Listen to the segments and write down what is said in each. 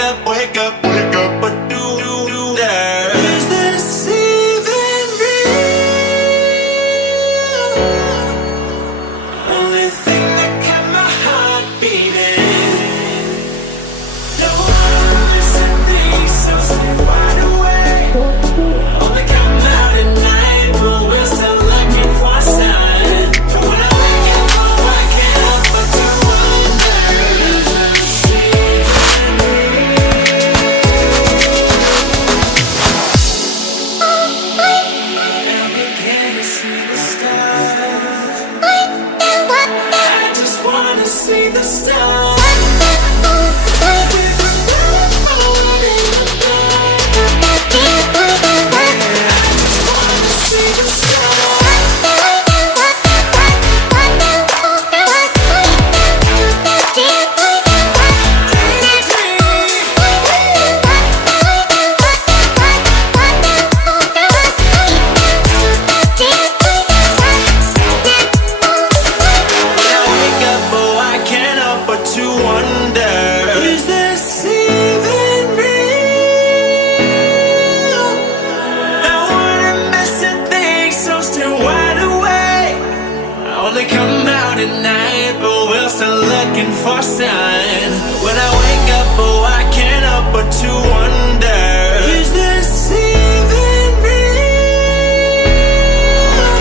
wake up, but do that? Is this even real? Only thing that kept my heart beating. No one listen things, so stay wide awake. Only come out at night, but we're still looking for a sign. When I wake up, oh, I can't help but to wonder. Is this even see the stars. Come out at night, but we're still looking for a sign. When I wake up, oh, I can't help but to wonder. Is this even real?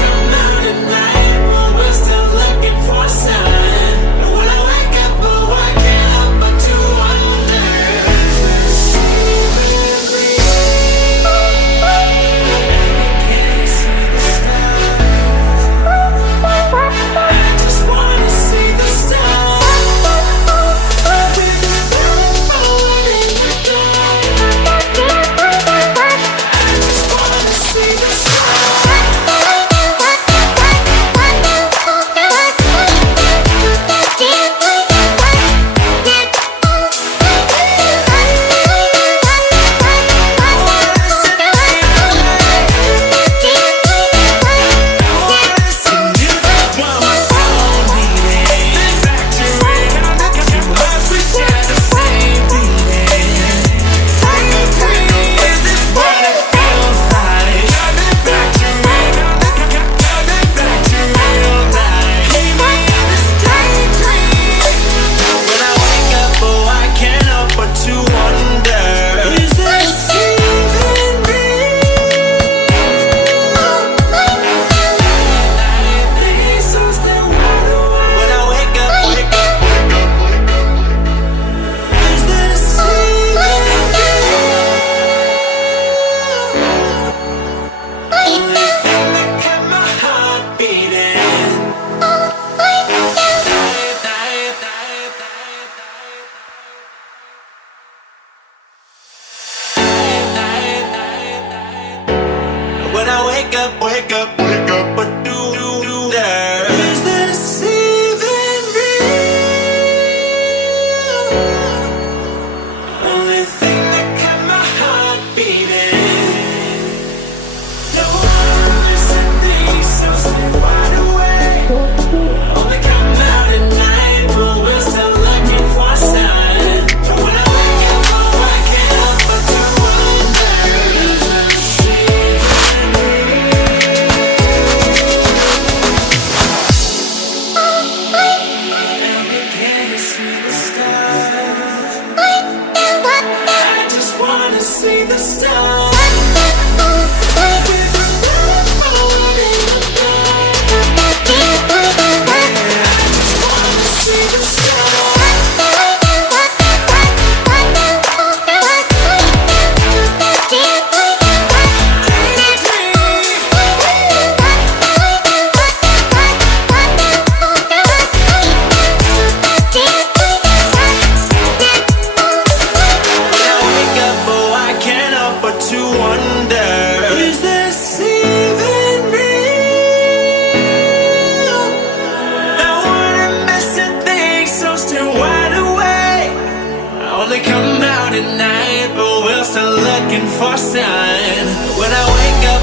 Come out at night, but we're still looking for a sign. When I wake up, oh, I can't help but to wonder. Is this even real? I can't see the stars. When I wake up, but do that? Is this even real? Only thing that kept my heart beating. No one listen things, so stay wide awake. Only come out at night, but we're still looking for a sign. When I wake up, oh, I can't help but to wonder. Is this see the stars. Come out at night, but we're still looking for a sign. When I wake up